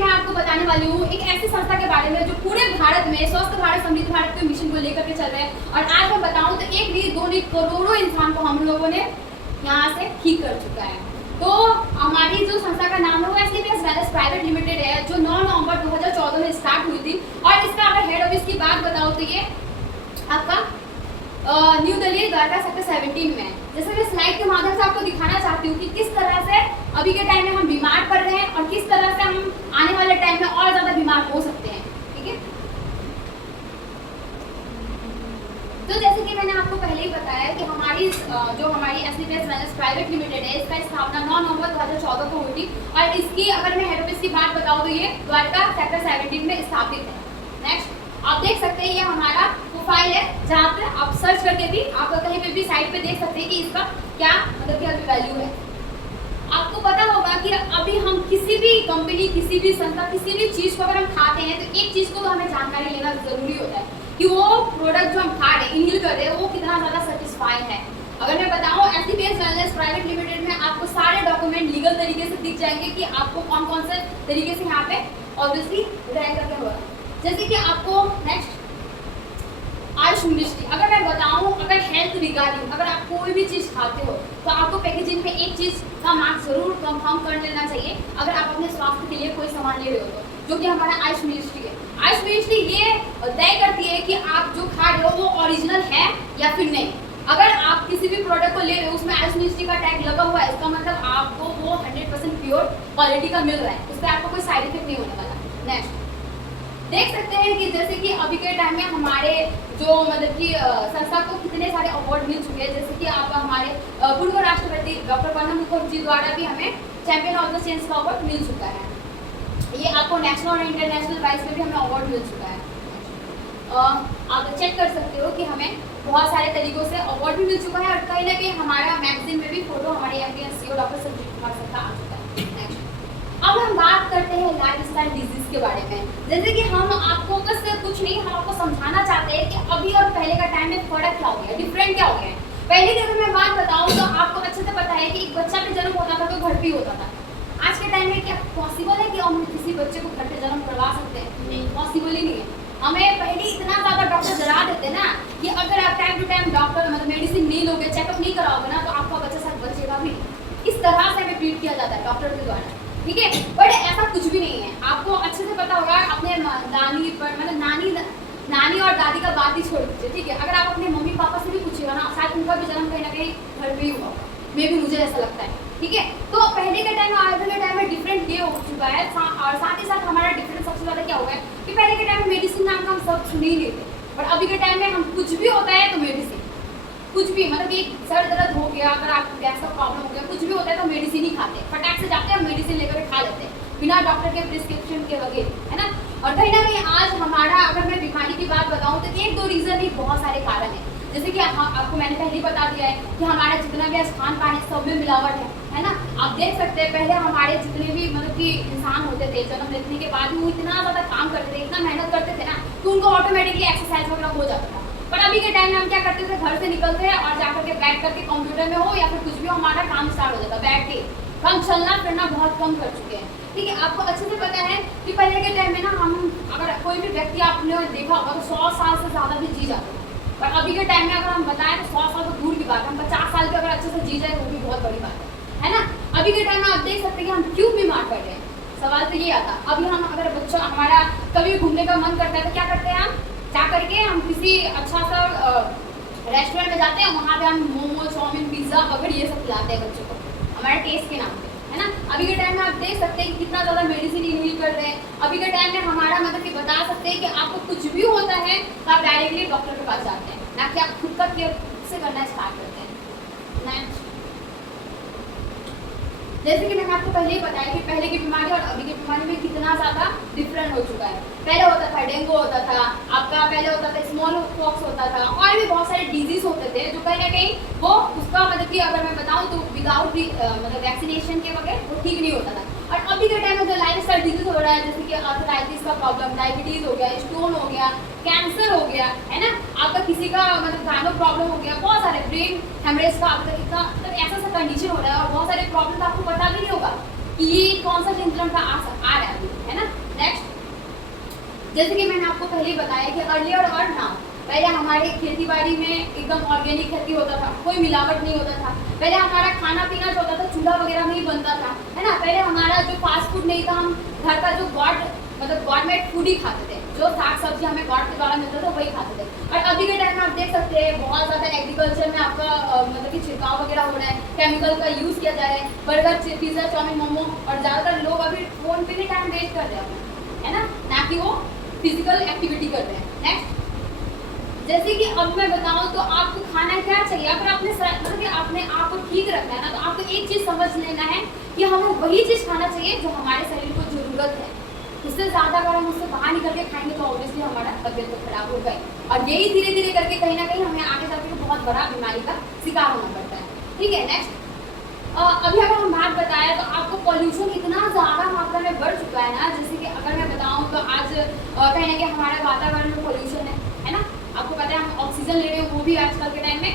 मैं आपको बताने वाली हूँ एक ऐसी संस्था के बारे में जो पूरे भारत में स्वस्थ भारत समृद्ध भारत के मिशन को लेकर के चल रहे हैं। और आज मैं बताऊँ तो एक नहीं दो नहीं करोड़ों इंसान को हम लोगों ने यहाँ से ठीक कर चुका है। तो हमारी जो संस्था का नाम है वो SCPS वेलनेस प्राइवेट लिमिटेड है, जो 9 नवंबर 2014 में स्टार्ट हुई थी। और इसका अगर हेड ऑफिस की बात बताओ तो ये आपका न्यू दिल्ली द्वारका सेक्टर 17 में है। जैसे मैं स्लाइड के माध्यम से आपको दिखाना चाहती हूँ कि किस तरह से अभी के टाइम में हम बीमार पड़ रहे हैं और किस तरह से हम आने वाले टाइम में और ज्यादा बीमार हो सकते हैं। ठीक है, तो जैसे कि मैंने आपको पहले ही बताया कि हमारी SCPS वेलनेस प्राइवेट लिमिटेड है, इसका स्थापना 9 नवंबर 2014 को हुई थी। और इसकी अगर मैं हेड ऑफिस की बात बताऊँ तो ये द्वारका सेक्टर 17 में स्थापित है। नेक्स्ट आप देख सकते हैं ये हमारा प्रोफाइल है, जहाँ पे आप सर्च करके भी आप कहीं पे भी साइट पे देख सकते हैं कि इसका क्या मतलब क्या वैल्यू है। आपको पता होगा कि अभी हम किसी भी कंपनी, किसी भी संस्था, किसी भी चीज़ को अगर हम खाते हैं तो एक चीज़ को तो हमें जानकारी लेना जरूरी होता है कि वो प्रोडक्ट जो हम खा रहे हैं, इनहेल कर रहे हैं, वो कितना ज़्यादा सेटिस्फाई है। अगर मैं बताऊँ SCPS वेलनेस प्राइवेट लिमिटेड में आपको सारे डॉक्यूमेंट लीगल तरीके से दिख जाएंगे कि आपको कौन कौन से तरीके से यहाँ पे ऑब्वियसली रैंक करके होगा। जैसे कि आपको नेक्स्ट आयुष मिनिस्ट्री, अगर मैं बताऊं अगर हेल्थ रिगार्डिंग अगर आप कोई भी चीज़ खाते हो तो आपको पैकेजिंग में एक चीज़ का मार्क जरूर कंफर्म कर लेना चाहिए अगर आप अपने स्वास्थ्य के लिए कोई सामान ले रहे हो तो, जो कि हमारा आयुष मिनिस्ट्री है। आयुष मिनिस्ट्री ये तय करती है कि आप जो खा रहे हो वो ओरिजिनल है या फिर नहीं। अगर आप किसी भी प्रोडक्ट को ले रहे हो उसमें आयुष मिनिस्ट्री का टैग लगा हुआ है, इसका मतलब आपको वो 100% प्योर क्वालिटी का मिल रहा है, उस पर आपको कोई साइड इफेक्ट नहीं होने वाला। नेक्स्ट देख सकते हैं कि जैसे कि अभी के टाइम में हमारे जो मतलब कि संस्था को कितने सारे अवार्ड मिल चुके हैं। जैसे कि आप हमारे पूर्व राष्ट्रपति डॉक्टर प्रणब मुखर्जी द्वारा भी हमें चैंपियन ऑफ द सेंस का अवार्ड मिल चुका है। ये आपको नेशनल और इंटरनेशनल वाइज में भी हमें अवार्ड मिल चुका है। आप चेक कर सकते हो कि हमें बहुत सारे तरीकों से अवार्ड भी मिल चुका है और कहीं ना कहीं हमारा मैगजीन में भी फोटो हमारे MD CEO doctor Sanjeev Kumar sir का आ चुका है। अब हम बात करते हैं लाइफस्टाइल डिजीज के बारे में। जैसे कि हम आपको बस कुछ नहीं, हम आपको समझाना चाहते हैं कि अभी और पहले का टाइम में फर्क क्या हो गया, डिफरेंट क्या हो गया है। पहले की अगर मैं बात बताऊं तो आपको अच्छे से पता है कि एक बच्चा भी जन्म होता था तो घर पे ही होता था। आज के टाइम में क्या पॉसिबल है कि हम किसी बच्चे को घर पे जन्म करवा सकते हैं? नहीं, पॉसिबल ही नहीं है। हमें पहले इतना ज़्यादा डॉक्टर डरा देते ना कि अगर आप टाइम टू टाइम डॉक्टर मतलब मेडिसिन नहीं लोगे, चेकअप नहीं कराओगे ना तो आपका बच्चा शायद बचेगा भी। इस तरह से हमें ट्रीट किया जाता है डॉक्टर के द्वारा। ठीक है, बट ऐसा कुछ भी नहीं है। आपको अच्छे से पता होगा, अपने नानी पर मतलब नानी और दादी का बात ही छोड़ दीजिए। ठीक है, अगर आप अपने मम्मी पापा से भी पूछिएगा ना, शायद उनका भी जन्म कहीं ना कहीं घर पे ही हुआ, मे भी मुझे ऐसा लगता है। ठीक है, तो पहले के टाइम में आज के टाइम में डिफरेंट ये हो चुका है। और साथ ही साथ हमारा डिफरेंट सबसे ज़्यादा क्या हुआ है कि पहले के टाइम में मेडिसिन नाम का हम सब सुन ही लेते, और अभी के टाइम में हम कुछ भी होता है तो मेडिसिन, कुछ भी मतलब एक सर दर्द हो गया, अगर आपको गैस का प्रॉब्लम हो गया, कुछ भी होता है तो मेडिसिन ही खाते हैं, फटाक से जाते हैं मेडिसिन लेकर खा लेते हैं बिना डॉक्टर के प्रिस्क्रिप्शन के वगैरह, है ना। और कहीं ना कहीं आज हमारा अगर मैं बीमारी की बात बताऊं तो एक दो रीज़न नहीं, बहुत सारे कारण हैं। जैसे कि आपको मैंने पहले ही बता दिया है कि हमारा जितना भी आज खान पान है सब में मिलावट है ना। आप देख सकते हैं पहले हमारे जितने भी मतलब कि इंसान होते थे जन्म लेने के बाद वो इतना ज़्यादा काम करते थे, इतना मेहनत करते थे ना, तो उनको ऑटोमेटिकली एक्सरसाइज वगैरह हो जाता था। पर अभी के टाइम में हम क्या करते थे, घर से निकलते हैं और जाकर के बैठ करके कंप्यूटर में हो या फिर कुछ भी हो हमारा काम स्टार्ट हो जाता है बैठ के। हम चलना फिरना बहुत कम कर चुके हैं। ठीक है, आपको अच्छे से पता है कि पहले के टाइम में ना हम अगर कोई भी व्यक्ति आपने देखा होगा तो 100 साल से ज़्यादा भी जी जाते हैं, पर अभी के टाइम में अगर हम बताएं तो 100 साल तो दूर की बात है, हम 50 साल के अगर अच्छे से जी जाए तो भी बहुत बड़ी बात है ना। अभी के टाइम में आप देख सकते हैं कि हम क्यों बीमार पड़ रहे हैं। सवाल तो ये आता, अभी हम अगर बच्चा हमारा कभी घूमने का मन करता है तो क्या करते हैं, हम जा करके हम किसी अच्छा सा रेस्टोरेंट में जाते हैं, वहाँ पे हम मोमो चाउमीन पिज्ज़ा वगैरह ये सब खिलाते हैं बच्चों को हमारे टेस्ट के नाम पे, है ना। अभी के टाइम में आप देख सकते हैं कि कितना ज़्यादा मेडिसिन इनहेल कर रहे हैं। अभी के टाइम में हमारा मतलब कि बता सकते हैं कि आपको कुछ भी होता है तो आप डायरेक्टली डॉक्टर के पास जाते हैं, ना कि आप खुद का केयर से करना स्टार्ट करते हैं। नेक्स्ट जैसे कि मैंने आपको पहले ही बताया कि पहले की बीमारी और अभी की बीमारी में कितना ज़्यादा डिफरेंट हो चुका है। पहले होता था डेंगू होता था आपका, पहले होता था स्मॉल पॉक्स होता था और भी बहुत सारे डिजीज होते थे जो कहीं ना कहीं वो उसका मतलब कि अगर मैं बताऊं तो विदाउट मतलब वैक्सीनेशन के बगैर वो ठीक नहीं होता था। और अभी के टाइम में जो लाइफ स्टाइल डिजीज हो रहा है जैसे कि आर्थराइटिस का प्रॉब्लम, डायबिटीज़ हो गया, स्टोन हो गया, कैंसर हो गया, है ना, आपका किसी का मतलब गाइनो प्रॉब्लम हो गया, बहुत सारे ब्रेन हेमरेज का आपका कितना मतलब ऐसा सा कंडीशन हो रहा है और बहुत सारे प्रॉब्लम आपको पता भी नहीं होगा कि ये कौन सा सिम्टम का आ रहा है, है ना। जैसे कि मैंने आपको पहले ही बताया कि अर्लियर और नाउ, पहले हमारे खेती बाड़ी में एकदम ऑर्गेनिक खेती होता था, कोई मिलावट नहीं होता था। पहले हमारा खाना पीना जो होता था चूल्हा वगैरह में ही बनता था, है ना। पहले हमारा जो फास्ट फूड नहीं था, हम घर का जो गॉडमेड फूड ही खाते थे, जो साग सब्जी हमें गॉड के द्वारा मिलता था वही खाते थे। और अभी के टाइम में आप देख सकते हैं बहुत ज़्यादा एग्रीकल्चर में आपका मतलब कि छिड़काव वगैरह हो रहा है, केमिकल का यूज़ किया जा रहा है, बर्गर पिज़्ज़ा चाउमीन मोमो, और ज़्यादातर लोग अभी फ़ोन पे ही टाइम वेस्ट कर रहे हैं, है ना कि वो फिजिकल एक्टिविटी कर रहे हैं। नेक्स्ट, जैसे कि अब मैं बताऊं तो आपको खाना क्या चाहिए, अगर आपने मतलब कि अपने आप को ठीक रखना है ना, तो आपको एक चीज़ समझ लेना है कि हमें वही चीज़ खाना चाहिए जो हमारे शरीर को ज़रूरत है। उससे ज़्यादा अगर हम उससे बाहर निकल के खाएंगे तो ऑब्वियसली हमारा तबियत तो खराब होगा ही, और यही धीरे धीरे करके कहीं ना कहीं हमें आगे जाकर बहुत बड़ा बीमारी का शिकार होना पड़ता है। ठीक है, नेक्स्ट, अभी अगर हम बात बताएं तो आपको पॉल्यूशन इतना ज़्यादा मात्रा में बढ़ चुका है ना, जैसे कि अगर मैं बताऊं तो आज कहीं ना कहीं हमारे वातावरण में पॉल्यूशन है ना। आपको पता है हम ऑक्सीजन ले रहे हैं, वो भी आजकल के टाइम में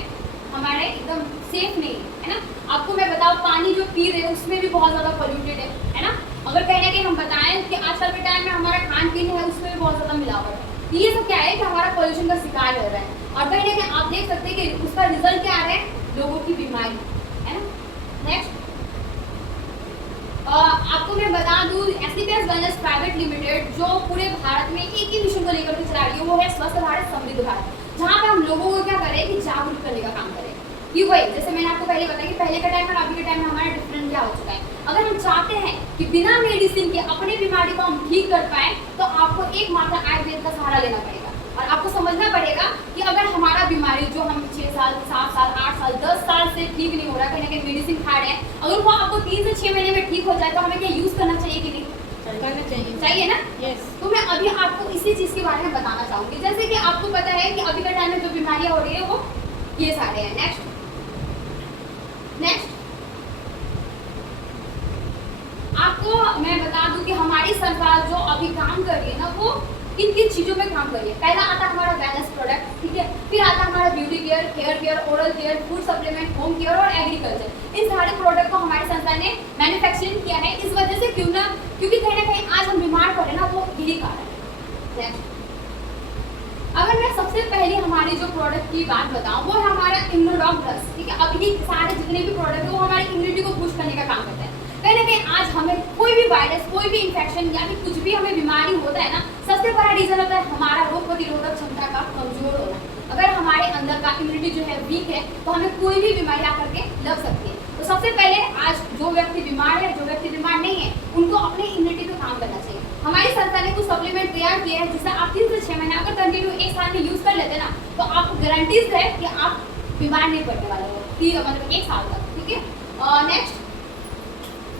हमारे एकदम सेफ नहीं है ना। आपको मैं बताऊं पानी जो पी रहे हैं उसमें भी बहुत ज़्यादा पॉल्यूटेड है ना। अगर कहीं ना कहीं हम बताएं कि आजकल के टाइम में हमारा खान पीन है उसमें भी बहुत ज़्यादा मिलावट है, तो ये सब क्या है कि हमारा पॉल्यूशन का शिकार हो रहा है, और कहीं ना कहीं आप देख सकते हैं कि उसका रिजल्ट क्या आ रहा है, लोगों की बीमारी, है ना। नेक्स्ट, आपको मैं बता दूं एससीपीएस वेलनेस प्राइवेट लिमिटेड जो पूरे भारत में एक ही मिशन को लेकर के चला रही है, वो है स्वस्थ भारत समृद्ध भारत, जहाँ पे हम लोगों को क्या करें कि जागरूक करने का काम करें। कि वही जैसे मैंने आपको पहले बताया कि पहले के टाइम में अभी के टाइम में हमारा डिफरेंट क्या हो चुका है। अगर हम चाहते हैं कि बिना मेडिसिन के अपनी बीमारी को हम ठीक कर पाए तो आपको एकमात्र आयुर्वेद का सहारा लेना पड़ेगा, और आपको समझना पड़ेगा कि अगर हमारा बीमारी जो हम 6 साल 7 साल 8 साल 10 साल से ठीक नहीं हो रहा, कहीं ना कहीं मेडिसिन खा रहे हैं, अगर वो आपको 3 से 6 महीने में ठीक हो जाए तो हमें क्या यूज़ करना चाहिए कि नहीं? चाहिए ना। yes. तो मैं अभी आपको इसी चीज़ के बारे में बताना चाहूँगी। जैसे कि आपको पता है कि अभी के टाइम में जो बीमारियाँ हो रही है वो ये सारे हैं। नेक्स्ट, आपको मैं बता दूं कि हमारी सरकार जो अभी काम कर रही है ना, वो किन किन चीज़ों में काम कर रही है। पहला आता हमारा वेलनेस प्रोडक्ट, ठीक है, फिर आता हमारा beauty care, hair care, oral care, food supplement, home care और एग्रीकल्चर। इन सारे प्रोडक्ट को हमारी संस्था ने मैन्युफैक्चरिंग किया है। इस वजह से क्योंकि कहीं ना कहीं आज हम बीमार पड़े ना, वो यही कारण है। अगर मैं सबसे पहले हमारी जो प्रोडक्ट की बात बताऊं वो है हमारा इम्यूनोडॉग प्लस, ठीक है। अभी सारे जितने भी प्रोडक्ट है वो हमारी इम्यूनिटी को बूस्ट करने का काम करता है। कहीं ना कहीं आज हमें कोई भी वायरस, कोई भी इंफेक्शन या फिर कुछ भी हमें बीमारी होता है ना, सबसे बड़ा रीजन होता है हमारा रोग प्रतिरोधक क्षमता का कमजोर होना। अगर हमारे अंदर का इम्यूनिटी जो है वीक है तो हमें कोई भी बीमारी आकर के लग सकती है। तो सबसे पहले आज जो व्यक्ति बीमार है, जो व्यक्ति बीमार नहीं है, उनको अपने इम्यूनिटी पे काम करना चाहिए। हमारी संस्था ने कुछ सप्लीमेंट तैयार किए हैं जिससे आप 3 से 6 महीने अगर कंटिन्यू एक साल में यूज कर लेते ना, तो आपको गारंटीज है कि आप बीमार नहीं पड़ने वाले हो, मतलब 1 साल तक, ठीक है। नेक्स्ट,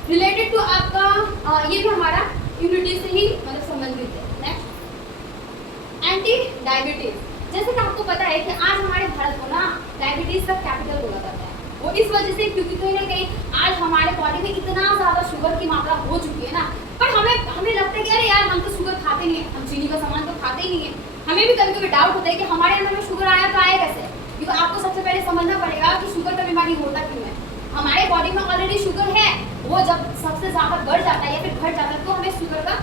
रिलेटेड टू आपका ये भी हमारा इम्यूनिटी से ही मतलब संबंधित है। Next, anti diabetes. जैसे कि आपको पता है कि आज हमारे भारत को ना डायबिटीज का कैपिटल बोला जाता है। वो इस वजह से क्योंकि कहीं ना कहीं आज हमारे बॉडी में इतना ज़्यादा शुगर की मात्रा हो चुकी है ना, पर हमें लगता है कि अरे यार हम तो शुगर खाते नहीं है, हम चीनी का सामान तो खाते ही नहीं है। हमें भी कभी कभी डाउट होता है कि हमारे अंदर में शुगर आया तो आया कैसे। क्योंकि आपको सबसे पहले समझना पड़ेगा कि शुगर का बीमारी होता क्यों है। हमारे बॉडी में ऑलरेडी शुगर है, वो जब सबसे ज़्यादा बढ़ जाता है या फिर घट जाता है तो हमें शुगर का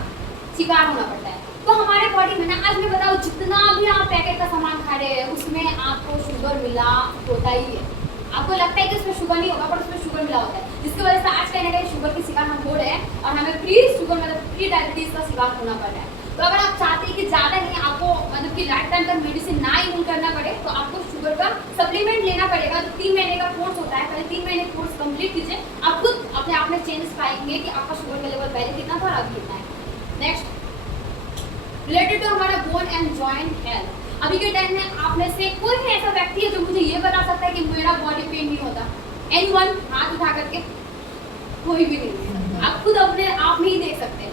शिकार होना पड़ता है। तो हमारे बॉडी में ना आज मैं बताऊँ जितना भी आप पैकेट का सामान खा रहे हैं उसमें आपको शुगर मिला होता ही है। आपको लगता है कि उसमें शुगर नहीं होगा, पर उसमें शुगर मिला होता है, जिसकी वजह से आज कहीं ना कहीं शुगर के शिकार हम हो रहे हैं और हमें प्री शुगर मतलब प्री डायबिटीज का शिकार होना पड़ रहा है। तो अगर आप चाहते हैं कि ज़्यादा नहीं आपको मतलब कि लाइफ टाइम तक मेडिसिन ना यूज करना पड़े तो आपको शुगर का सप्लीमेंट लेना पड़ेगा। जो 3 महीने का कोर्स होता है, पहले 3 महीने कोर्स कंप्लीट कीजिए, आप खुद अपने आप में चेंजेस पाएंगे कि आपका शुगर का लेवल पहले कितना था और अब कितना है। नेक्स्ट, रिलेटेड टू हमारा बोन एंड जॉइंट हेल्थ। अभी के टाइम में आप में से कोई ऐसा व्यक्ति है जो मुझे ये बता सकता है कि मेरा बॉडी पेन नहीं होता? एनीवन? हाथ उठा करके कोई भी नहीं। आप खुद अपने आप में ही देख सकते हैं।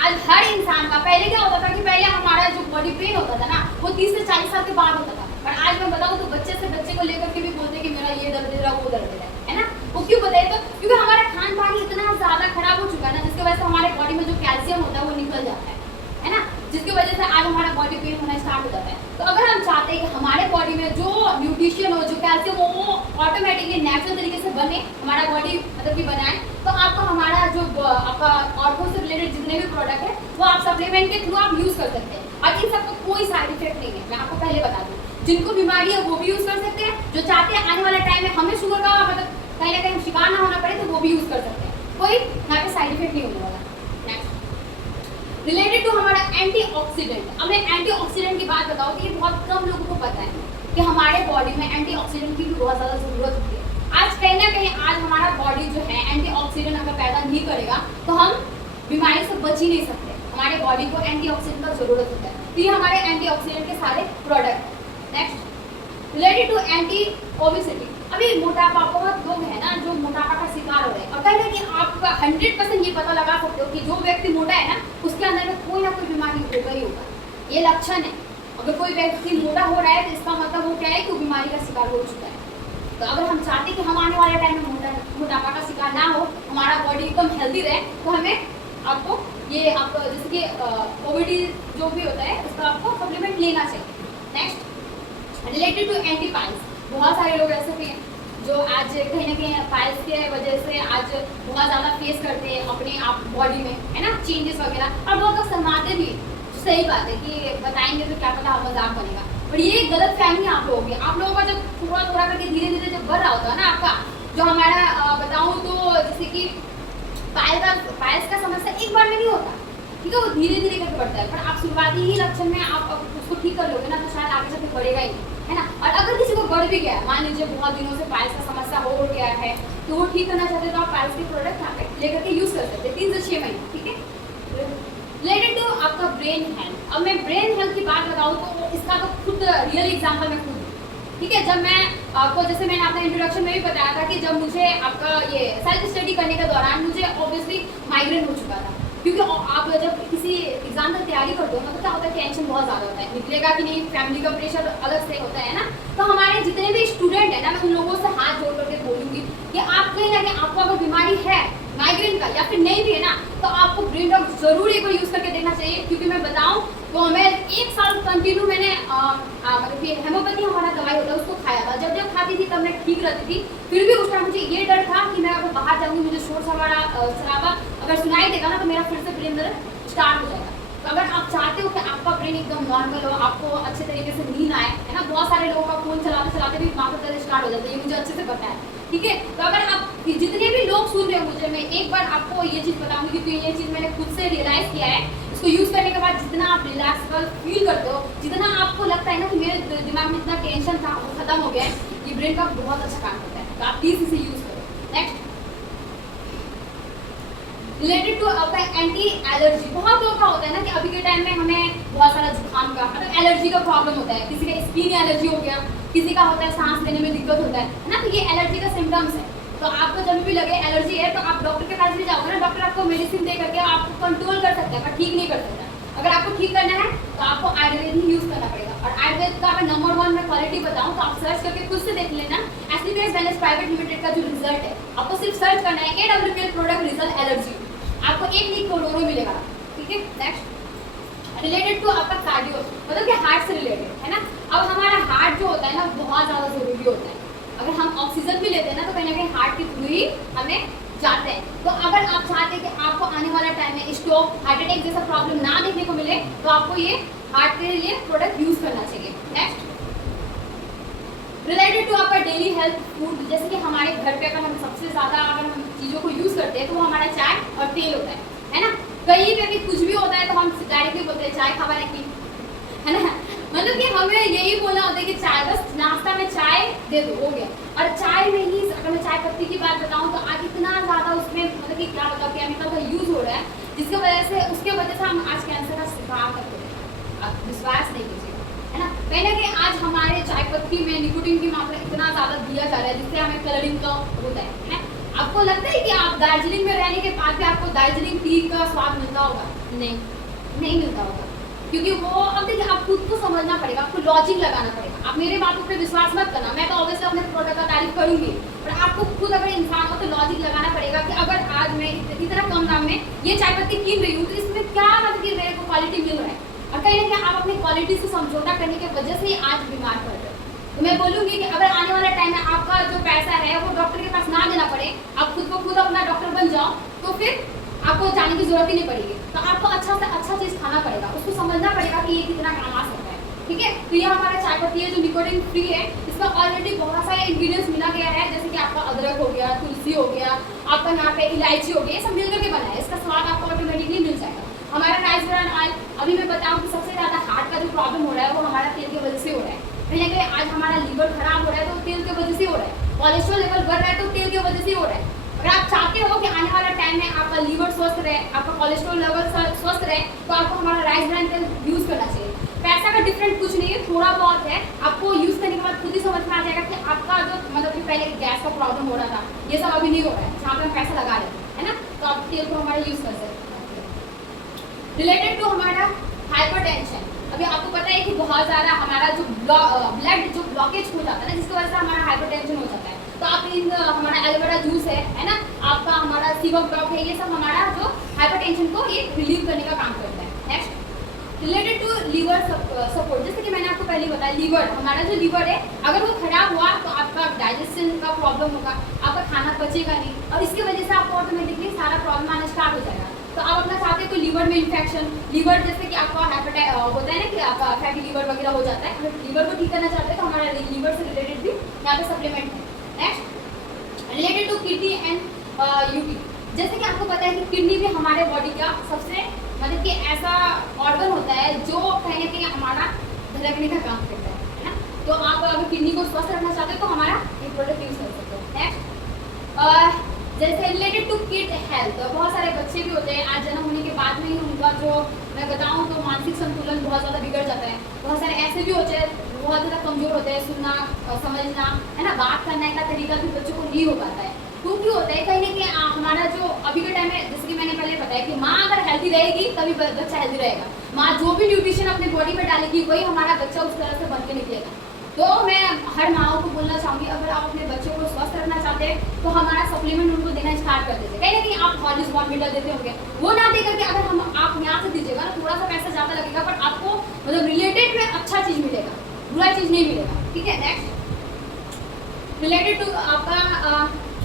आज हर इंसान का पहले क्या होता था कि पहले हमारा जो बॉडी पेन होता था ना वो 30 से 40 साल के बाद होता था, पर आज मैं बताऊँ तो बच्चे से बच्चे को लेकर के भी बोलते हैं कि मेरा ये दर्द दे रहा वो दर्द दे रहा है ना। वो क्यों बताइए? तो क्योंकि हमारा खान पान इतना ज़्यादा खराब हो चुका है ना, जिसकी वजह से हमारे बॉडी में जो कैल्शियम होता है वो निकल जाता है ना, जिसकी वजह से आज हमारा बॉडी पेन होना स्टार्ट हो जाता है। तो अगर हम चाहते हैं कि हमारे बॉडी में जो न्यूट्रिशन हो, जो कैल्शियम हो, वो ऑटोमेटिकली नेचुरल तरीके से बने, हमारा बॉडी मतलब कि बनाए, तो आपको हमारा जो आपका ऑर्थो से रिलेटेड जितने भी प्रोडक्ट है वो आप सप्लीमेंट के थ्रू आप यूज़ कर सकते हैं। और इन सबका कोई साइड इफेक्ट नहीं है, मैं आपको पहले बता दूं। जिनको बीमारी है वो भी यूज कर सकते हैं, जो चाहते हैं आने वाले टाइम में हमें शुगर का मतलब कहीं ना कहीं शिकार ना होना पड़े तो वो भी यूज कर सकते हैं, कोई यहाँ पे साइड इफेक्ट नहीं होने वाला। नेक्स्ट रिलेटेड टू हमारा एंटीऑक्सीडेंट। अब मैं एंटीऑक्सीडेंट की बात बताऊं कि ये बहुत कम लोगों को पता है कि हमारे बॉडी में एंटीऑक्सीडेंट की भी बहुत ज़्यादा ज़रूरत होती है। आज कहीं ना कहीं आज हमारा बॉडी जो है एंटीऑक्सीडेंट अगर पैदा नहीं करेगा तो हम बीमारी से बच ही नहीं सकते, हमारे बॉडी को एंटीऑक्सीडेंट का जरूरत होता है। तो ये हमारे एंटीऑक्सीडेंट के सारे प्रोडक्ट हैं। Next related to anti obesity. अभी मोटापा, बहुत लोग हैं ना जो मोटापा का शिकार हो रहे हैं, और कहीं ना कहीं आप 100% ये पता लगा सकते हो कि जो व्यक्ति मोटा है ना उसके अंदर में कोई ना कोई बीमारी होगा ही होगा, ये लक्षण है। अगर कोई व्यक्ति मोटा हो रहा है तो इसका मतलब वो क्या है कि वो बीमारी का शिकार हो चुका है। तो अगर हम चाहते हैं कि हम आने वाले टाइम में मोटापा का शिकार ना हो, हमारा बॉडी एकदम हेल्दी रहे, तो हमें आपको ये आपको जैसे कि ओबेसिटी जो भी होता है उसका आपको सप्लीमेंट लेना चाहिए। Next related to anti piles. बहुत सारे लोग ऐसे भी हैं जो आज कहीं ना कहीं पाइल्स के वजह से आज बहुत ज़्यादा फेस करते हैं अपने आप बॉडी में, है ना, चेंजेस वगैरह, और बहुत लोग शर्माते भी। सही बात है कि बताएंगे तो क्या पता मजाक बनेगा, और ये गलत फहमी आप लोगों की। आप लोगों का जब थोड़ा थोड़ा करके धीरे धीरे जब बढ़ रहा होता है ना आपका, जो हमारा बताऊँ तो जैसे कि पाइल्स का समस्या एक बार में नहीं होता, ठीक है, वो धीरे धीरे करके बढ़ता है। पर आप शुरुआती ही लक्षण में आप उसको ठीक कर लोगे ना तो शायद आगे चलके बढ़ेगा ही नहीं, है ना। और अगर किसी को बढ़ भी गया है, मान लीजिए बहुत दिनों से पाइल्स का समस्या हो गया है, तो वो ठीक करना चाहते हैं तो आप पाइल्स के प्रोडक्ट यहाँ पे लेकर के यूज़ कर सकते हैं 3 से 6 महीने, ठीक है। रिलेटेड टू आपका ब्रेन हेल्थ। अब मैं ब्रेन हेल्थ की बात बताऊँ तो इसका तो खुद रियल एग्जाम्पल मैं खुद, ठीक है। जब मैं आपको जैसे मैंने अपने इंट्रोडक्शन में भी बताया था कि जब मुझे आपका ये सेल्फ स्टडी करने के दौरान मुझे ऑब्वियसली माइग्रेन हो चुका था, क्योंकि आप जब किसी एग्जाम की तैयारी करते हो ना तो क्या होता है, टेंशन बहुत ज़्यादा होता है, निकलेगा कि नहीं, फैमिली का प्रेशर अलग से होता है ना। तो हमारे जितने भी स्टूडेंट हैं ना, मैं उन लोगों से हाथ जोड़ करके बोलूँगी कि आप कहीं ना कहीं आपको अगर बीमारी है माइग्रेन का या फिर नहीं भी है ना, तो आपको ब्रेन डॉग जरूर एक बार यूज़ करके देखना चाहिए। क्योंकि मैं बताऊँ तो हमें 1 साल कंटिन्यू मैंने मतलब कि हेमोपैथी हमारा दवाई होता है उसको खाया था, जब जब खाती थी तब मैं ठीक रहती थी। फिर भी उस टाइम मुझे ये डर था कि मैं अगर बाहर जाऊँगी, मुझे शोर शराबा अगर सुनाई देगा ना तो मेरा फिर से ब्रेन दर्द स्टार्ट हो जाएगा। तो अगर आप चाहते हो कि आपका ब्रेन एकदम नॉर्मल हो, आपको अच्छे तरीके से नींद आए, है ना, बहुत सारे लोगों का फोन चलाते चलाते भी माथा दर्द स्टार्ट हो जाता है, ये मुझे अच्छे से पता है, ठीक है। तो अगर आप जितने भी लोग सुन रहे हो मुझे, मैं एक बार आपको ये चीज़ बताऊंगी क्योंकि ये चीज़ मैंने खुद से रियलाइज़ किया है। इसको यूज़ करने के बाद जितना आप रिलैक्स फील करते हो, जितना आपको लगता है ना कि मेरे दिमाग में इतना टेंशन था वो खत्म हो गया है, ये ब्रेन का बहुत अच्छा काम करता है। तो आप प्लीज़ इसे यूज़ करो। नेक्स्ट रिलेटेड टू आपका एंटी एलर्जी। बहुत लोगों का होता है ना कि अभी के टाइम में हमें बहुत सारा जुकाम का मतलब एलर्जी का प्रॉब्लम होता है, किसी का स्किन एलर्जी हो गया, किसी का होता है सांस लेने में दिक्कत होता है ना। तो ये एलर्जी का सिम्टम्स है। तो आपको जब भी लगे एलर्जी है तो आप डॉक्टर के पास भी जाओगे ना, डॉक्टर आपको मेडिसिन दे करके आपको कंट्रोल कर सकता है पर ठीक नहीं कर सकता। अगर आपको ठीक करना है तो आपको आयुर्वेद ही यूज़ करना पड़ेगा। और आयुर्वेद का अगर नंबर 1 में क्वालिटी बताऊँ तो आप सर्च करके खुद से देख लेना, एससीपीएस वेलनेस प्राइवेट लिमिटेड का जो रिजल्ट है, आपको सिर्फ सर्च करना है AWPL प्रोडक्ट रिजल्ट एलर्जी, आपको 1 लीक करोड़ों मिलेगा, ठीक है। नेक्स्ट रिलेटेड टू आपका कार्डियो, मतलब कि हार्ट से रिलेटेड है ना। अब हमारा हार्ट जो होता है ना बहुत ज़्यादा ज़रूरी होता है। अगर हम ऑक्सीजन भी लेते हैं ना तो कहीं ना कहीं हार्ट के थ्रू ही हमें जाते हैं। तो अगर आप चाहते हैं कि आपको आने वाला टाइम में स्ट्रोक, हार्ट अटैक जैसा प्रॉब्लम ना देखने को मिले तो आपको ये हार्ट के लिए प्रोडक्ट यूज़ करना चाहिए। नेक्स्ट रिलेटेड टू आपका डेली हेल्थ फूड, जैसे कि हमारे घर पे अगर हम सबसे ज़्यादा अगर हम चीज़ों को यूज़ करते हैं तो वो हमारा चाय और तेल होता है ना। कहीं पे भी कुछ भी होता है तो हम डायरेक्टली बोलते हैं चाय खावा रखी, है ना। मतलब कि हमें यही बोलना होता है कि चाय, बस नाश्ता में चाय दे दो, हो गया। और चाय में ही अगर मैं चाय पत्ती की बात बताऊँ तो आज इतना ज़्यादा उसमें मतलब कि क्या बताऊँ केमिकल का यूज़ हो रहा है, जिसकी वजह से उसके वजह से हम आज कैंसर का शिकार करते हैं। आप विश्वास नहीं कीजिएगा, है ना। पहले कि आज हमारे चाय पत्ती में निकोटीन की मात्रा इतना ज़्यादा दिया जा रहा है जिससे हमें कलरिंग का होता है। आपको लगता है कि आप दार्जिलिंग में रहने के बाद भी आपको दार्जिलिंग टी का स्वाद मिलता होगा? नहीं मिलता होगा, क्योंकि वो अब देखिए आप खुद को समझना पड़ेगा, आपको लॉजिक लगाना पड़ेगा। आप मेरे बातों पे विश्वास मत करना, मैं तो ऑब्वियसली अपने प्रोडक्ट का तारीफ करूंगी, पर आपको खुद अगर इंसान हो तो लॉजिक लगाना पड़ेगा कि अगर आज मैं इतना कम दाम में ये चाय पत्ती कीन रही हूँ तो इसमें क्या मतलब कि मेरे को क्वालिटी मिल रहा है। और कहीं ना कहीं आप अपनी क्वालिटी से समझौता करने की वजह से ही आज बीमार पड़ रहे हो। तो मैं बोलूँगी कि अगर आने वाला टाइम में आपका जो पैसा है वो डॉक्टर के पास ना देना पड़े, आप खुद को खुद अपना डॉक्टर बन जाओ, तो फिर आपको जाने की जरूरत ही नहीं पड़ेगी। तो आपको अच्छा से अच्छा चीज़ खाना पड़ेगा, उसको समझना पड़ेगा कि ये कितना काम आ सकता है, ठीक है। तो ये हमारा चाय पत्ती है जो निकोटिन फ्री है, इसमें ऑलरेडी बहुत सारे इंग्रेडिएंट्स मिला गया है, जैसे कि आपका अदरक हो गया, तुलसी हो गया, आपका यहाँ पे इलायची हो गया, ये सब मिल करके बना है, इसका स्वाद आपको ऑटोमेटिकली मिल जाएगा। हमारा राइस ब्रान ऑयल, अभी मैं बताऊँ कि सबसे ज़्यादा हार्ट का जो प्रॉब्लम हो रहा है वो हमारा तेल की वजह से हो रहा है। कहीं ना कहीं आज हमारा लीवर खराब हो रहा है तो तेल की वजह से हो रहा है, कोलेस्ट्रॉल लेवल बढ़ रहा है तो तेल की वजह से हो रहा है। अगर आप चाहते हो कि आने वाला टाइम में आपका लीवर स्वस्थ रहे, आपका कोलेस्ट्रॉल लेवल स्वस्थ रहे, तो आपको हमारा राइस ब्रान तेल यूज़ करना चाहिए। पैसा का डिफरेंट कुछ नहीं है, थोड़ा बहुत है, आपको यूज़ करने के बाद खुद ही समझ में आ जाएगा कि आपका जो मतलब कि पहले गैस का प्रॉब्लम हो रहा था, ये सब अभी नहीं हो रहा है, जहाँ पे हम पैसा लगा रहे हैं, है ना। तो आप तेल को हमारा यूज़ कर सकते हैं। रिलेटेड टू हमारा हाइपरटेंशन, अभी आपको पता है कि बहुत ज़्यादा हमारा जो ब्लड जो ब्लॉकेज हो जाता है ना, जिसकी वजह से हमारा हाइपरटेंशन हो जाता है। तो आप इन हमारा एलोवेरा जूस है ना, आपका हमारा सीवम ब्लॉक है, ये सब हमारा जो हाइपरटेंशन को ये रिलीव करने का काम करता है। Next related to liver support, जैसे कि मैंने आपको पहले बताया, लीवर हमारा जो लीवर है अगर वो खराब हुआ तो आपका डाइजेशन का प्रॉब्लम होगा, आपका खाना पचेगा नहीं, और इसकी वजह से आपको ऑटोमेटिकली सारा प्रॉब्लम आना स्टार्ट हो जाएगा। तो आप अपना चाहते हैं तो लीवर में इन्फेक्शन, लीवर जैसे कि आपका होता है ना कि आपका फैटी लीवर वगैरह हो जाता है, अगर लीवर को ठीक करना चाहते हैं तो हमारा लीवर से रिलेटेड भी यहाँ पे सप्लीमेंट है। Next related to kidney and UT, जैसे कि आपको पता है कि किडनी भी हमारे बॉडी का सबसे मतलब कि ऐसा ऑर्गन होता है जो कहीं ना कहीं हमारा धड़कने का काम करता है ना। तो आप अगर किडनी को स्वस्थ रखना चाहते हो तो हमारा ये प्रोडक्ट यूज कर सकते हो। नेक्स्ट जैसे रिलेटेड टू किड हेल्थ, बहुत सारे बच्चे भी होते हैं आज जन्म होने के बाद में ही उनका जो मैं बताऊं तो मानसिक संतुलन बहुत ज़्यादा बिगड़ जाता है। बहुत सारे ऐसे भी होते हैं बहुत ज़्यादा कमज़ोर होते हैं, सुनना समझना है ना, बात करने का तरीका भी बच्चों को नहीं हो पाता है। तो क्यों होता है, कहीं ना कहीं हमारा जो अभी के टाइम में, जैसे कि मैंने पहले बताया कि माँ अगर हेल्दी रहेगी तभी बच्चा हेल्दी रहेगा। माँ जो भी न्यूट्रिशन अपने बॉडी में डालेगी वही हमारा बच्चा उस तरह से बन के निकलेगा। तो मैं हर माओ को बोलना चाहूँगी, अगर आप अपने बच्चों को स्वस्थ रखना चाहते हैं तो हमारा सप्लीमेंट उनको देना स्टार्ट कर देते हैं। कहीं ना कहीं आप हॉर्लिक्स बॉर्नविटा देते होंगे, वो ना देकर के अगर हम आप यहाँ से दीजिएगा ना, थोड़ा सा पैसा ज़्यादा लगेगा पर आपको मतलब रिलेटेड में अच्छा चीज़ मिलेगा, बुरा चीज़ नहीं मिलेगा, ठीक है। नेक्स्ट रिलेटेड टू आपका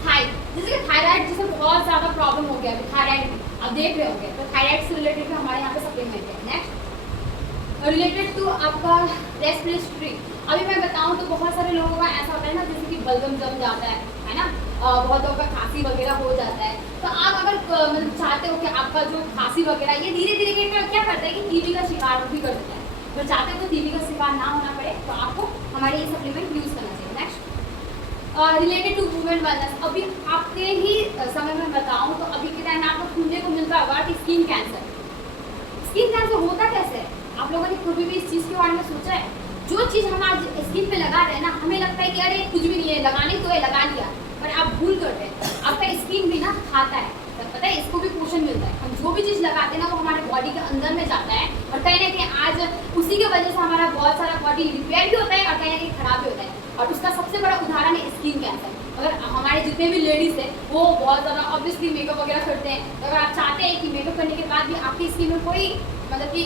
थाइड, जैसे कि थायराइड जिसे बहुत ज़्यादा प्रॉब्लम हो गया है, थायराइड आप देख रहे होंगे, तो थायराइड से रिलेटेड भी हमारे यहाँ पे सप्लीमेंट है। नेक्स्ट रिलेटेड टू आपका रेस्पिरेटरी, अभी मैं बताऊं तो बहुत सारे लोगों का ऐसा होता है ना, जैसे कि बलगम जम जाता है ना, बहुत लोगों का खांसी वगैरह हो जाता है। तो आप अगर मतलब चाहते हो कि आपका जो खांसी वगैरह ये धीरे धीरे क्या करता है कि टीबी का शिकार भी कर देता है, अगर चाहते हो तो टीबी का शिकार ना होना पड़े तो आपको हमारे ये सप्लीमेंट यूज़ करना चाहिए। Next related to women wellness, अभी आपके ही समय में बताऊँ तो अभी के टाइम में आपको सुनने को मिलता होगा कि स्किन कैंसर। स्किन कैंसर होता कैसे है, आप लोगों ने कभी भी इस चीज़ के बारे में सोचा है? जो चीज़ हम आज स्किन पे लगा रहे हैं ना, हमें लगता है कि अरे कुछ भी नहीं है, लगाने तो है, लगा लिया, पर आप भूल करते हैं आपका स्किन भी ना खाता है, पता है इसको भी पोषण मिलता है। हम जो भी चीज़ लगाते हैं ना वो हमारे बॉडी के अंदर में जाता है, और कहीं ना कहीं आज उसी की वजह से हमारा बहुत सारा बॉडी रिपेयर भी होता है और कहीं ना कहीं खराब भी होता है। और उसका सबसे बड़ा उदाहरण है स्किन कैंसर। अगर हमारे जितने भी लेडीज़ हैं वो बहुत ज़्यादा ऑब्वियसली मेकअप वगैरह करते हैं, तो अगर आप चाहते हैं कि मेकअप करने के बाद भी आपकी स्किन में कोई मतलब कि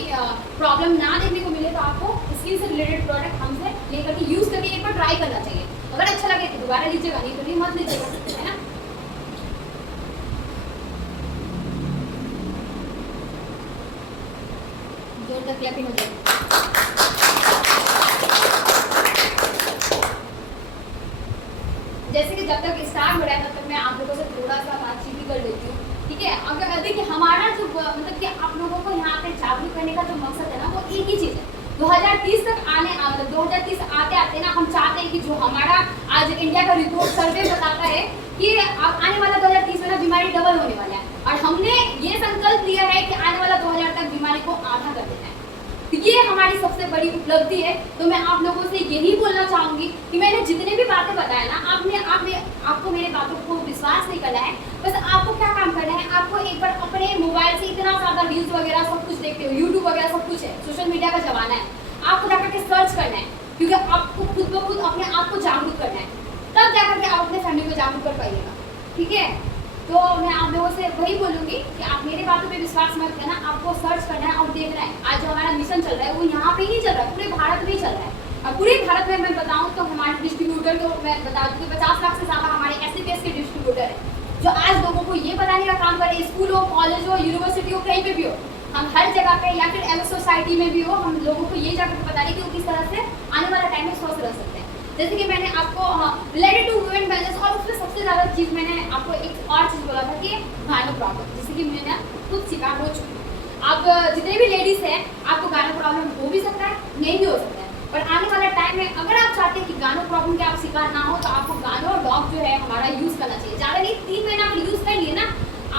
प्रॉब्लम ना देखने को मिले, तो आपको स्किन से रिलेटेड प्रोडक्ट हमसे लेकर के यूज़ करके एक बार ट्राई करना चाहिए। अगर अच्छा लगे तो दोबारा लीजिएगा, नहीं तो नहीं मत लीजिएगा, है ना। जोर तक क्लैपिंग हो जाएगी। जैसे कि जब तक स्टार्ट हो रहा है तब तक मैं आप लोगों से थोड़ा सा बातचीत भी कर लेती हूँ, ठीक है। अगर देखिए हमारा जो मतलब कि आप लोगों को यहाँ पे जागरूक करने का जो मकसद है ना वो एक ही चीज़ है। 2030 तक मतलब 2030 आते आते ना हम चाहते हैं कि जो हमारा आज इंडिया का रिपोर्ट सर्वे बताता है कि आने वाला 2030 में ना बीमारी डबल होने वाला है, और हमने ये संकल्प लिया है कि आने वाला 2000 तक बीमारी को आधा कर देना है। ये हमारी सबसे बड़ी उपलब्धि है। तो मैं आप लोगों से यही बोलना चाहूँगी कि मैंने जितने भी बातें बताया ना, आपको मेरे बातों को विश्वास नहीं करना है। बस आपको क्या काम करना है, आपको एक बार अपने मोबाइल से इतना ज़्यादा रील्स वगैरह सब कुछ देखते हो, यूट्यूब वगैरह सब कुछ है, सोशल मीडिया का जमाना है, आपको जाकर के सर्च करना है, क्योंकि आपको खुद ब खुद अपने आप को जागरूक करना है, तब जाकर के आप अपने फैमिली को जागरूक कर पाइएगा, ठीक है। तो मैं आप लोगों से वही बोलूँगी कि आप मेरे बातों पे विश्वास मत करना, आपको सर्च करना है और देखना है। आज जो हमारा मिशन चल रहा है वो यहाँ पे नहीं चल रहा है, पूरे भारत में ही चल रहा है। और पूरे भारत में मैं बताऊँ तो हमारे डिस्ट्रीब्यूटर तो मैं बता दूँ कि 50 लाख से ज़्यादा हमारे SCPS के डिस्ट्रीब्यूटर हैं, जो आज लोगों को ये बताने का काम करे, स्कूल हो, कॉलेज हो, यूनिवर्सिटी हो, कहीं पे भी हो, हम हर जगह पे या फिर एमएस सोसाइटी में भी हो, हम लोगों को ये जाकर बता रहे कि वो किस तरह से आने वाला टाइम में स्वस्थ रह सकते हैं। जैसे कि मैंने आपको रिलेटेड टू वुमेन वेलनेस, और उसमें सबसे ज़्यादा चीज़ मैंने आपको एक और चीज़ बोला था कि गायनो प्रॉब्लम, जैसे कि मैंने खुद शिकार हो चुकी हूँ। आप जितने भी लेडीज़ हैं, आपको गायनो प्रॉब्लम हो भी सकता है, नहीं भी हो सकता है, पर आने वाला टाइम में अगर आप चाहते हैं कि गायनो प्रॉब्लम के आप शिकार ना हो, तो आपको गायनो डॉग जो है हमारा यूज़ करना चाहिए। ज़्यादा नहीं, 3 महीना आप यूज़ कर लिए ना,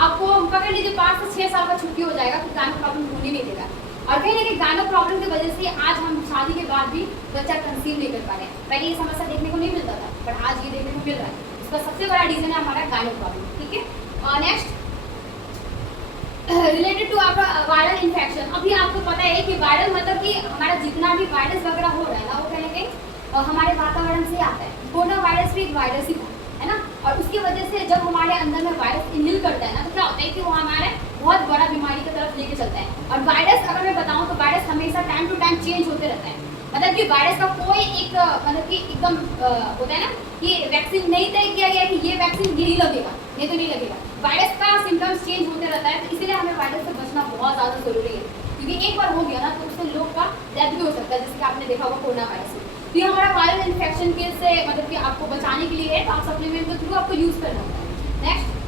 आपको पकड़ लीजिए 5 से 6 साल का छुट्टी हो जाएगा, तो गायनो प्रॉब्लम होने नहीं देगा। और कहीं ना कहीं गायनो प्रॉब्लम की वजह से आज हम शादी के बाद भी बच्चा कंसीव नहीं कर पा रहे हैं। पहले ये समस्या देखने को नहीं मिलता था, पर आज ये देखने को मिल रहा है। इसका सबसे बड़ा रीज़न है हमारा गायनो प्रॉब्लम। ठीक है, और नेक्स्ट रिलेटेड टू आपका वायरल इन्फेक्शन। अभी आपको पता है कि वायरल मतलब कि हमारा जितना भी वायरस वगैरह हो रहा है ना, वो कहीं ना कहीं हमारे वातावरण से आता है। कोरोना वायरस भी एक वायरस ही था, है ना, और उसकी वजह से जब हमारे अंदर में वायरस इनहेल करता है ना, तो क्या होता है कि वो हमारे बहुत बड़ा बीमारी की तरफ लेके चलता है। और वायरस अगर मैं बताऊँ तो वायरस हमेशा टाइम टू टाइम चेंज होते रहता है। मतलब कि वायरस का कोई एक मतलब कि एकदम होता है ना कि वैक्सीन नहीं तय किया गया कि ये वैक्सीन यही लगेगा, ये तो नहीं लगेगा। वायरस का सिम्टम्स चेंज होते रहता है, तो इसलिए हमें वायरस से बचना बहुत ज़्यादा ज़रूरी है, क्योंकि एक बार हो गया ना तो उससे लोग का डेथ भी हो सकता है, जैसे कि आपने देखा होगा कोरोना वायरस में। तो ये हमारा वायरल इन्फेक्शन के से मतलब कि आपको बचाने के लिए है, तो आप सप्लीमेंट के थ्रू आपको यूज़ करना होता है। Next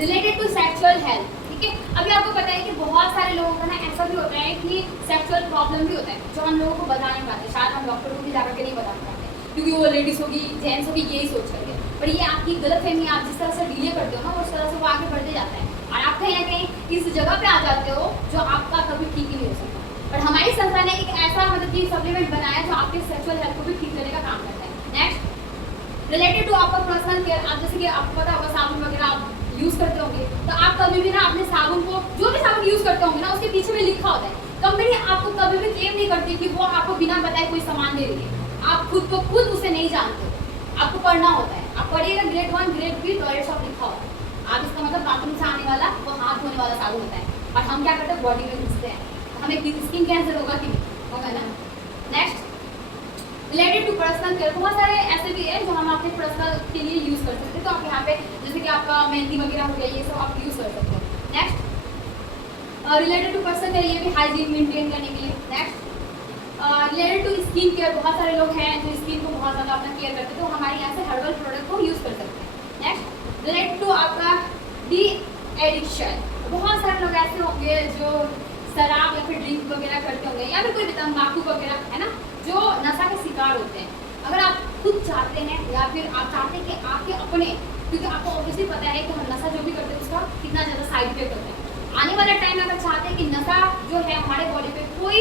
related to sexual health. ठीक है, अभी आपको पता है कि बहुत सारे लोगों का ना ऐसा भी होता है कि सेक्सुअल प्रॉब्लम भी होता है, जो हम लोगों को बता नहीं पाते। शायद हम डॉक्टर को भी जाकर के नहीं बता पाते, क्योंकि वो लेडीज़ होगी, जेंट्स होगी, यही सोच करके। पर ये आपकी गलतफहमी, आप जिस तरह से डीले करते हो ना, उस तरह से वो आगे बढ़ते जाता है, और आप कहीं ना कहीं इस जगह पे आ जाते हो जो आपका कभी ठीक ही नहीं हो सकता। पर हमारी संस्था ने एक ऐसा मतलब कि सप्लीमेंट बनाया जो आपके सेक्सुअल हेल्थ को भी ठीक करने का काम करता है। नेक्स्ट रिलेटेड टू आपका पर्सनल केयर। आप जैसे कि आपको पता होगा साबुन वगैरह आप यूज़ करते होंगे, तो आप कभी भी ना अपने साबुन को, जो भी साबुन यूज़ करते होंगे ना, उसके पीछे में लिखा होता है। कंपनी आपको कभी भी क्लेम नहीं करती कि वो आपको बिना बताए कोई सामान दे रही है। आप खुद को खुद उसे नहीं जानते, आपको पढ़ना होता है। आप पढ़िएगा ग्रेड 1 ग्रेड 3 टॉयलेट शॉप लिखा होता है। आप इसका मतलब बाथरूम से आने वाला वो हाथ धोने वाला साबुन होता है, और हम क्या करते हैं बॉडी में घुसते हैं, हमें स्किन कैंसर होगा कि नहीं होगा ना। Next related to personal care. बहुत सारे ऐसे भी है जो हम अपने पर्सनल के लिए यूज़ कर सकते हैं, तो आप यहाँ पे जैसे कि आपका मेहंदी वगैरह हो गया, ये सब आप यूज़ कर सकते हो। Next related to personal care, ये भी हाइजीन मेंटेन करने के लिए। Next related to skin care. बहुत सारे लोग हैं जो स्किन को बहुत ज़्यादा अपना केयर करते हैं, तो हमारे यहाँ से हर्बल प्रोडक्ट को यूज़ कर सकते हैं। नेक्स्ट रिलेटेड टू आपका डी एडिक्शन। बहुत सारे लोग ऐसे होंगे जो शराब या फिर ड्रिंक वगैरह करते होंगे, या फिर कोई भी तंबाकू वगैरह, है ना, जो नशा के शिकार होते हैं। अगर आप खुद चाहते हैं या फिर आप चाहते हैं कि आपके अपने, क्योंकि आपको ऑब्वियसली पता है कि हम नशा जो भी करते हैं उसका कितना ज़्यादा साइड इफेक्ट होता है। आने वाला टाइम में अगर चाहते हैं कि नशा जो है हमारे बॉडी पे कोई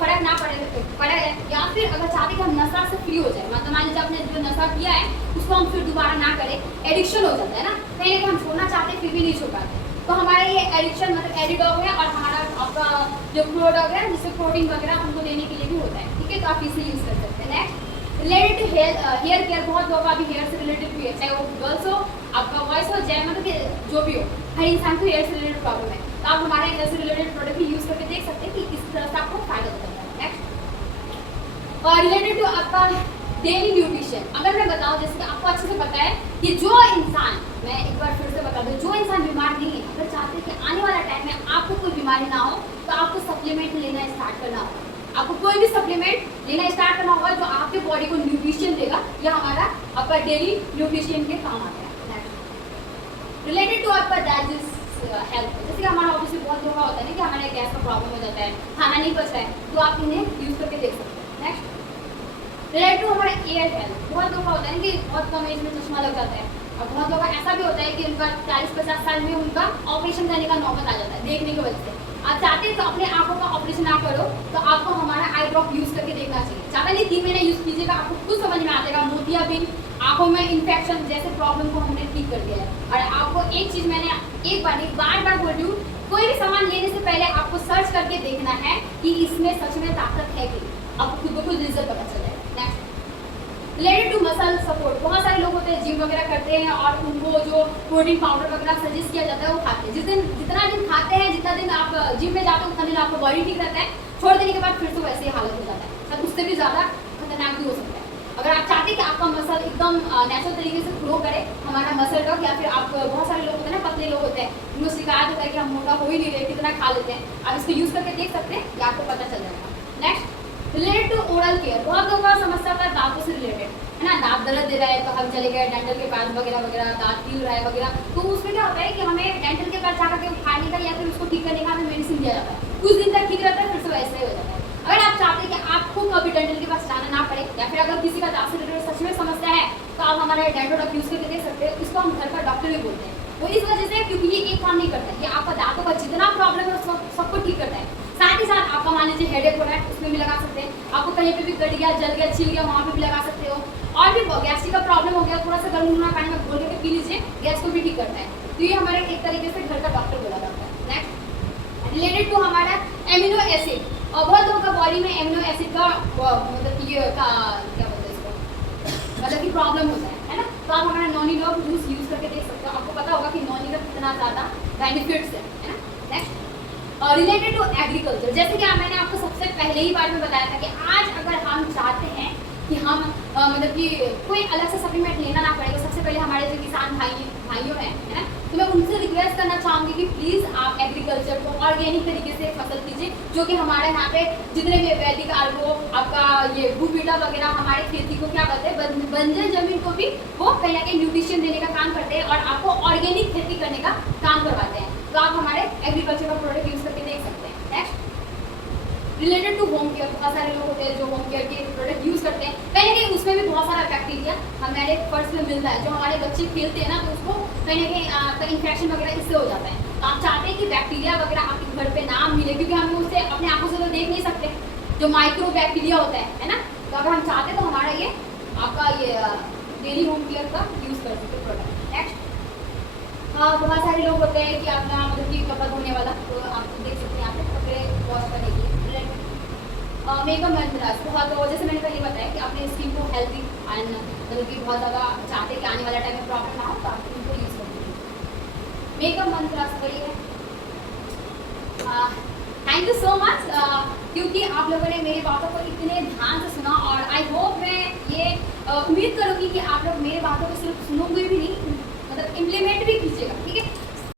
फर्क ना पड़े, या फिर अगर चाहते हैं कि हम नशा से फ्री हो जाए, मतलब मान लीजिए आपने जो नशा किया है उसको हम फिर दोबारा ना करें, एडिक्शन हो जाता है ना, कहीं ना कहीं हम छोड़ना चाहते हैं फिर भी नहीं छोड़ पाते, तो हमारे ये एडिक्शन मतलब एडिडॉग है, और हमारा आपका जो प्रोडक्ट है जिससे प्रोटीन वगैरह हमको लेने के लिए भी होता है। ठीक है, तो आप इसे यूज़ कर सकते हैं। Next related to hair care. बहुत लोग अभी हेयर से रिलेटेड भी है, चाहे वो गर्ल्स हो, आपका वॉइस हो, चाहे मतलब कि जो भी हो, हर इंसान को हेयर से रिलेटेड प्रॉब्लम है, तो आप हमारे हेयर से रिलेटेड प्रोडक्ट भी यूज़ करके देख सकते हैं कि किस तरह से आपको फायदा होता है। नेक्स्ट और रिलेटेड टू आपका डेली न्यूट्रिशन। अगर मैं बताऊँ, जैसे कि आपको अच्छे से पता है कि जो इंसान, मैं एक बार फिर से बता दूँ, जो इंसान बीमार नहीं है, अगर चाहते हैं कि आने वाला टाइम में आपको कोई बीमारी ना हो, तो आपको सप्लीमेंट लेना स्टार्ट करना होगा। आपको कोई भी सप्लीमेंट लेना स्टार्ट करना होगा जो आपके बॉडी को न्यूट्रिशन देगा, या हमारा आपका डेली न्यूट्रिशन के काम आता है। रिलेटेड टू आपका डाइजेस्ट हेल्थ, जैसे कि हमारा ऑब्वियसली बहुत लोगों का होता है ना कि हमारे गैस का प्रॉब्लम हो जाता है, खाना नहीं पचता है, तो आप इन्हें यूज़ करके देख सकते हैं। नेक्स्ट रिलेटेड टू हमारे एयर हेल्थ। बहुत लोगों का होता है ना कि बहुत कम एज में चश्मा लग जाता है, और बहुत लोगों का ऐसा भी होता है कि उनका 40-50 साल में उनका ऑपरेशन करने का नौबत आ जाता है देखने की वजह से। आप चाहते हैं तो अपने आंखों का ऑपरेशन ना करो, तो आपको हमारा आई ड्रॉप यूज़ करके देखना चाहिए। ज़्यादा नहीं, 3 महीने यूज़ कीजिएगा, आपको खुद समझ में आ जाएगा। मोतियाबिंद, आंखों में इन्फेक्शन जैसे प्रॉब्लम को हमने ठीक कर दिया है। और आपको एक चीज़ मैंने एक बार नहीं बार बोल रही हूँ, कोई भी सामान लेने से पहले आपको सर्च करके देखना है कि इसमें सच में ताकत है कि आपको खुद ब खुद रिजल्ट पता चल जाएगा। Next related to muscle support, बहुत सारे लोग होते हैं जिम वगैरह करते हैं और उनको जो प्रोटीन पाउडर वगैरह सजेस्ट किया जाता है वो खाते हैं। जितना दिन खाते हैं, जितना दिन आप जिम में जाते हैं उतना दिन आपका बॉडी ठीक रहता है, छोड़ देने के बाद फिर से वैसे ही हालत हो जाता है, और उससे भी ज़्यादा खतरनाक भी हो सकता है। अगर आप चाहते हैं कि आपका मसल एकदम नेचुरल तरीके से ग्रो करे, हमारा मसल का, या फिर आप बहुत सारे लोग होते हैं ना, पतले लोग होते हैं, उनको शिकायत होता है कि हम मोटा हो ही नहीं रहे, कितना खा लेते हैं, आप इसको यूज़ करके देख सकते हैं, या आपको पता चल जाएगा। Next, related to oral care, बहुत लोगों का समस्या होता है दांतों से रिलेटेड, है ना, दांत दर्द दे रहा है तो हम चले गए डेंटल के पास वगैरह वगैरह, दांत पील रहा है वगैरह, तो उसमें क्या होता है कि हमें डेंटल के पास जाकर के खाने का या फिर उसको ठीक करने का हमें मेडिसिन दिया जाता है, कुछ दिन तक ठीक रहता है, फिर से वैसे ही हो जाता है। अगर आप चाहते हैं कि आपको कभी डेंटल के पास जाना ना पड़े, या फिर अगर किसी का दांत से रिलेटेड सच में समस्या है, तो आप हमारा डेंटोडॉक यूज़ करके देख सकते हैं। इसको हम घर का डॉक्टर भी बोलते हैं, वो इस वजह से क्योंकि ये एक काम नहीं करता है, ये आपका दांतों का जितना प्रॉब्लम है सबको ठीक करता है। साथ ही साथ आपका मान लीजिए हेडेक हो रहा है, उसमें भी लगा सकते हैं, आपको कहीं पे भी कट गया, जल गया, छिल गया, वहाँ पे भी लगा सकते हो, और भी गैस्ट्रिक का प्रॉब्लम हो गया, थोड़ा सा गर्म पानी में घोल करके पी लीजिए, गैस को भी ठीक करता है। तो ये हमारे एक तरीके से घर का डॉक्टर बोला जाता है। नेक्स्ट, रिलेटेड टू हमारा एमिनो एसिड, और बहुत लोगों का बॉडी में एमिनो एसिड का मतलब ये का क्या बोलते हैं इसको, मतलब कि प्रॉब्लम होता है ना, तो आप हमारा नॉनी लॉग जूस यूज़ करके देख सकते हो, आपको पता होगा कि नॉनी का कितना ज़्यादा बेनिफिट्स है ना। नेक्स्ट, रिलेटेड टू एग्रीकल्चर, जैसे कि मैंने आपको सबसे पहले ही बार में बताया था कि आज अगर हम चाहते हैं कि हम मतलब कि कोई अलग से सप्लीमेंट लेना ना पड़े, तो सबसे पहले हमारे जो किसान भाइयों हैं, है ना, तो मैं उनसे रिक्वेस्ट करना चाहूँगी कि प्लीज़ आप एग्रीकल्चर को ऑर्गेनिक तरीके से फसल कीजिए, जो कि हमारे यहाँ पे जितने भी वैदिक आर्गो, आपका ये बुबीटा वगैरह हमारे खेती को क्या करते हैं, बंजर जमीन को भी वो कहीं ना कहीं न्यूट्रिशन देने का काम करते हैं और आपको ऑर्गेनिक खेती करने का काम करवाते हैं। तो आप हमारे एग्रीकल्चर का प्रोडक्ट यूज़ करके देख सकते हैं। Next, related to home care, बहुत सारे लोग होते हैं जो होम केयर के प्रोडक्ट यूज़ करते हैं, कहीं ना कहीं उसमें भी बहुत सारा बैक्टीरिया हमारे फर्श में मिलता है, जो हमारे बच्चे खेलते हैं ना, तो उसको कहीं ना कहीं इन्फेक्शन वगैरह इससे हो जाता है। तो आप चाहते हैं कि बैक्टीरिया वगैरह आपके घर पे ना मिले, क्योंकि हम उसे अपने आंखों से तो देख नहीं सकते, जो माइक्रो बैक्टीरिया होता है ना, तो अगर हम चाहते हैं तो हमारा ये आपका ये डेली होम केयर का यूज़ कर सकते प्रोडक्ट। नेक्स्ट, बहुत सारे लोग होते हैं कि अपना मतलब कि कपड़ा धोने वाला, तो आप देख सकते हैं यहाँ पे कपड़े वॉश करने के लिए मेकअप मंत्रास, बहुत जैसे मैंने पहले बताया कि अपने स्किन को हेल्दी एंड मतलब कि बहुत ज़्यादा चाहते हैं कि आने वाला टाइम में प्रॉब्लम ना हो, तो आप इनको यूज़ कर लीजिए। मेकअप मंत्रास वही है। थैंक यू सो मच, क्योंकि आप लोगों ने मेरी बातों को इतने ध्यान से सुना, और आई होप मैं ये उम्मीद करूँगी कि आप लोग मेरी बातों को सिर्फ सुनोगे भी नहीं, मतलब इम्प्लीमेंट भी कीजिएगा, ठीक है।